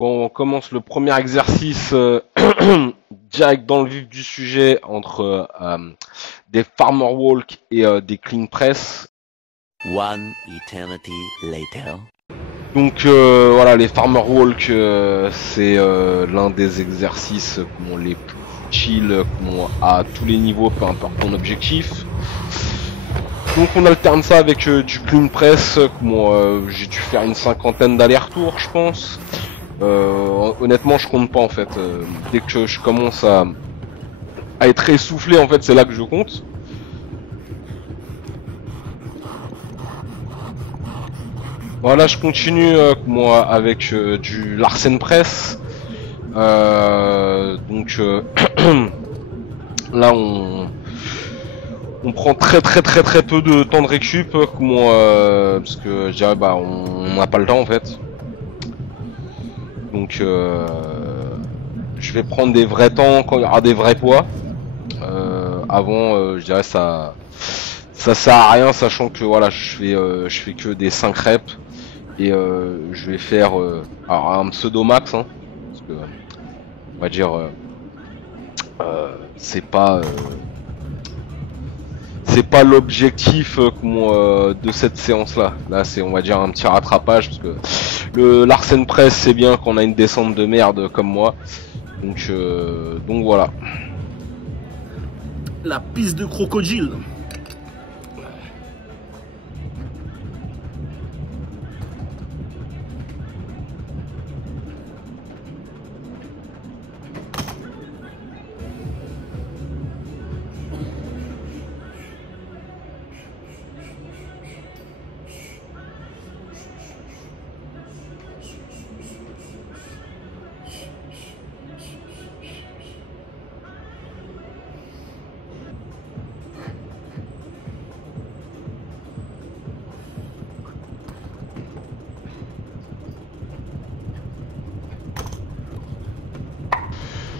Bon, on commence le premier exercice direct dans le vif du sujet entre des farmer walk et des clean press. One eternity later. Donc voilà, les farmer walk, c'est l'un des exercices les plus chill à tous les niveaux, peu importe ton objectif. Donc on alterne ça avec du clean press. J'ai dû faire une 50aine d'allers-retours, je pense. Honnêtement, je compte pas en fait. Dès que je commence à être essoufflé, en fait, c'est là que je compte. Voilà, je continue avec du Larsen press. Donc là, on prend très peu de temps de récup, parce que je dirais on n'a pas le temps en fait. Donc je vais prendre des vrais temps quand il y aura des vrais poids. Avant, je dirais ça sert à rien, sachant que voilà, je fais que des 5 reps et je vais faire alors un pseudo max, hein, parce que on va dire c'est pas l'objectif de cette séance là. Là c'est, on va dire, un petit rattrapage, parce que le Larsen press, c'est bien qu'on a une descente de merde comme moi. Donc voilà. La piste de crocodile.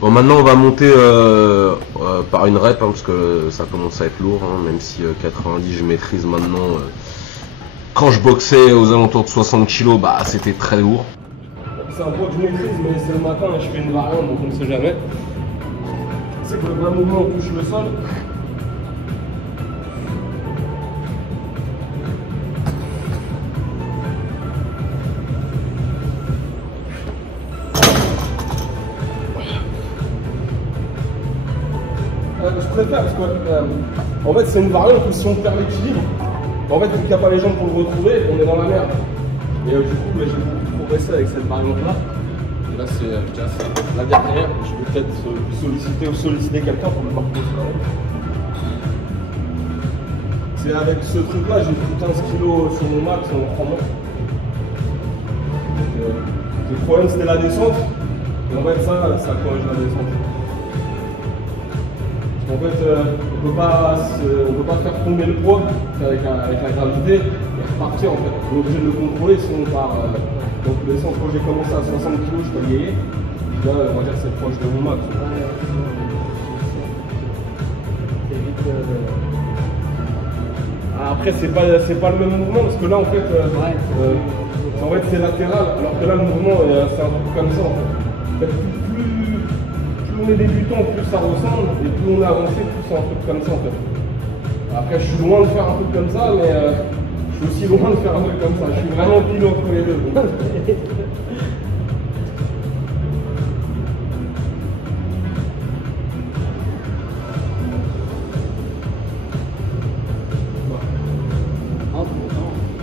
Bon, maintenant on va monter par une rep, hein, parce que ça commence à être lourd, hein, même si 90 je maîtrise maintenant. Quand je boxais aux alentours de 60 kg, c'était très lourd. C'est un poids que je maîtrise, mais c'est le matin et je fais une variante, donc on ne sait jamais. C'est que le vrai mouvement touche le sol. Je préfère parce que en fait c'est une variante où si on perd l'équilibre, en fait vu qu'il n'y a pas les jambes pour le retrouver, on est dans la merde. Et du coup j'ai beaucoup progressé avec cette variante là. Et là c'est la dernière, je vais peut-être solliciter quelqu'un pour me parcours quand même. C'est avec ce truc là, j'ai pris 15 kg sur mon max en 3 mois. Le problème c'était la descente, et en fait ça corrige la descente. En fait, on peut pas faire tomber le poids avec la gravité et repartir en fait. On est obligé de le contrôler, sinon on part dans tous les sens. Quand j'ai commencé à 60 kg, je payais. Là, on va dire que c'est proche de mon max. Après, c'est pas le même mouvement, parce que là en fait, c'est latéral, alors que là le mouvement c'est un truc comme ça en fait. Plus on est débutant, plus ça ressemble, et plus on est avancé, plus c'est un truc comme ça en fait. Après, je suis loin de faire un truc comme ça, mais je suis aussi loin de faire un truc comme ça. Je suis vraiment pile entre les deux.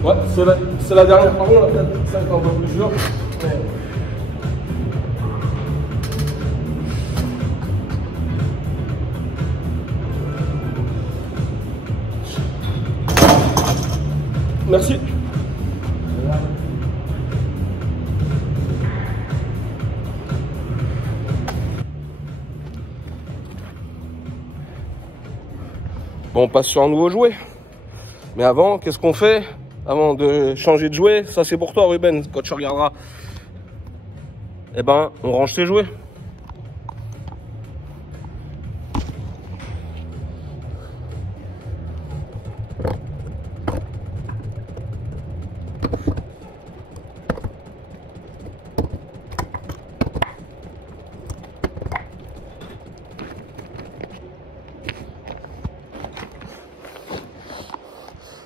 Ouais, c'est la dernière par contre, peut-être ça va être un peu plus dur. Mais... Merci. Bon, on passe sur un nouveau jouet. Mais avant, qu'est-ce qu'on fait? Avant de changer de jouet, ça c'est pour toi Ruben, quand tu regarderas. Eh ben, on range tes jouets.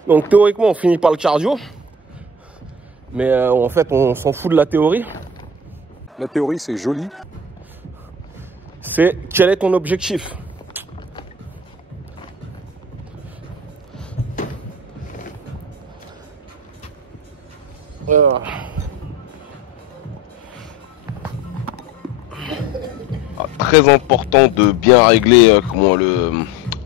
Donc théoriquement on finit par le cardio, mais en fait on s'en fout de la théorie. La théorie c'est joli. C'est quel est ton objectif? Très important de bien régler comment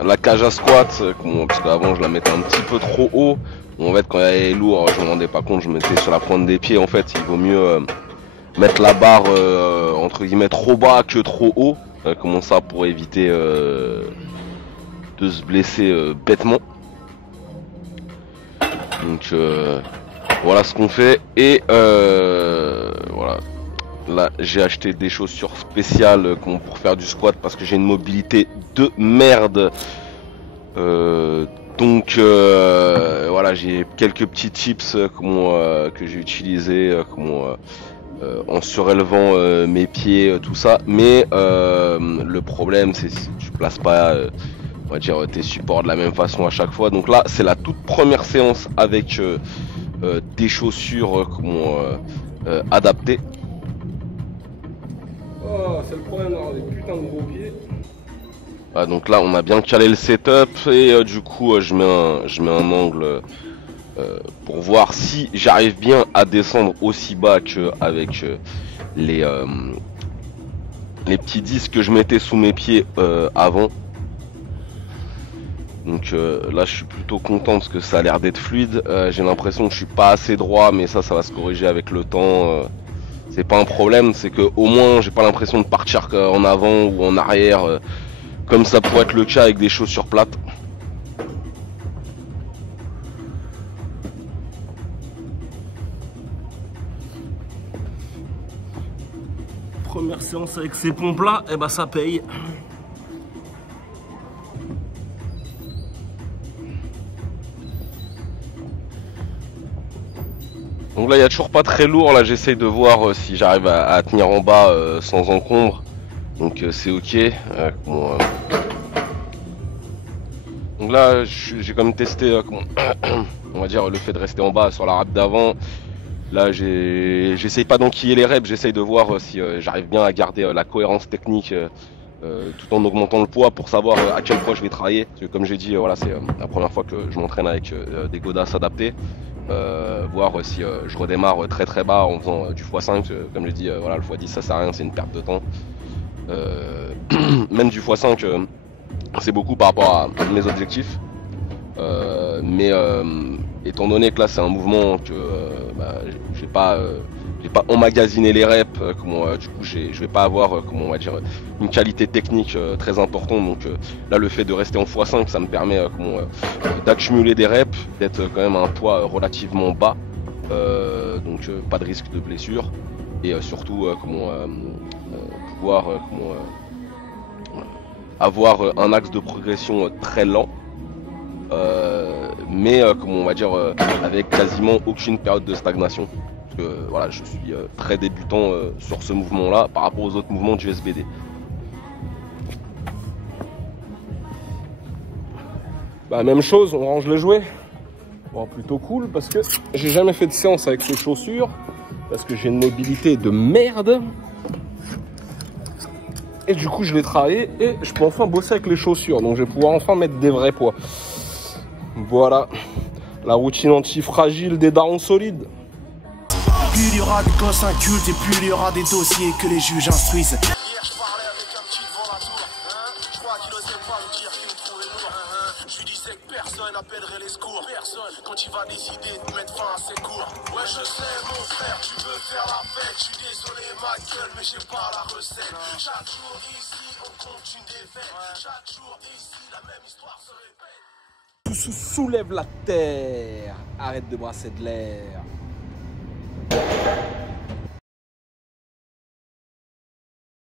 la cage à squat, parce qu'avant je la mettais un petit peu trop haut. En fait quand elle est lourde, je me rendais pas compte, je mettais sur la pointe des pieds. En fait il vaut mieux mettre la barre entre guillemets trop bas que trop haut, comment ça pour éviter de se blesser bêtement. Donc voilà ce qu'on fait et voilà. Là j'ai acheté des chaussures spéciales pour faire du squat parce que j'ai une mobilité de merde. Donc voilà, j'ai quelques petits tips que j'ai utilisés en surélevant mes pieds, tout ça. Mais le problème c'est si tu places pas on va dire tes supports de la même façon à chaque fois. Donc là c'est la toute première séance avec des chaussures adaptées. Oh, c'est le problème d'avoir des putains de gros pieds. Ah, donc là on a bien calé le setup et du coup je mets un angle pour voir si j'arrive bien à descendre aussi bas qu'avec les petits disques que je mettais sous mes pieds avant. Donc là je suis plutôt content parce que ça a l'air d'être fluide. J'ai l'impression que je suis pas assez droit, mais ça va se corriger avec le temps. C'est pas un problème, c'est que au moins j'ai pas l'impression de partir en avant ou en arrière comme ça pourrait être le cas avec des chaussures plates. Première séance avec ces pompes là, et bah ça paye. Donc là il y a toujours pas très lourd, là j'essaye de voir si j'arrive à tenir en bas sans encombre. Donc c'est ok. Donc là j'ai quand même testé on va dire le fait de rester en bas sur la rap d'avant. Là j'essaye pas d'enquiller les reps, j'essaye de voir si j'arrive bien à garder la cohérence technique tout en augmentant le poids pour savoir à quel poids je vais travailler. Parce que comme j'ai dit, voilà, c'est la première fois que je m'entraîne avec des godasses adaptés. Voir si je redémarre très très bas en faisant du x5, comme je dis, voilà, le x10 ça sert à rien, c'est une perte de temps. Même du x5 c'est beaucoup par rapport à mes objectifs, mais étant donné que là c'est un mouvement que j'ai pas emmagasiné les reps, du coup je vais pas avoir comment on va dire une qualité technique très importante. Donc là le fait de rester en x5 ça me permet d'accumuler des reps, d'être quand même à un poids relativement bas, donc pas de risque de blessure et surtout pouvoir avoir un axe de progression très lent, mais comment on va dire avec quasiment aucune période de stagnation. Parce que voilà, je suis très débutant sur ce mouvement là par rapport aux autres mouvements du SBD. Bah même chose, on range le jouet. Bon, plutôt cool parce que j'ai jamais fait de séance avec ces chaussures parce que j'ai une mobilité de merde. Et du coup je l'ai travaillé et je peux enfin bosser avec les chaussures, donc je vais pouvoir enfin mettre des vrais poids. Voilà. La routine anti-fragile des darons solides. Plus il y aura des gosses incultes et plus il y aura des dossiers que les juges instruisent. Hier je parlais avec un petit devant la tour, je crois qu'il osait pas me dire qu'il me trouvait lourd, je lui disais que personne appellerait les secours, personne quand il va décider de mettre fin à ses cours. Ouais je sais mon frère, tu veux faire la fête, je suis désolé ma gueule mais j'ai pas la recette. Chaque jour ici on compte une défaite, chaque jour ici la même histoire se répète. Soulève la terre, arrête de brasser de l'air.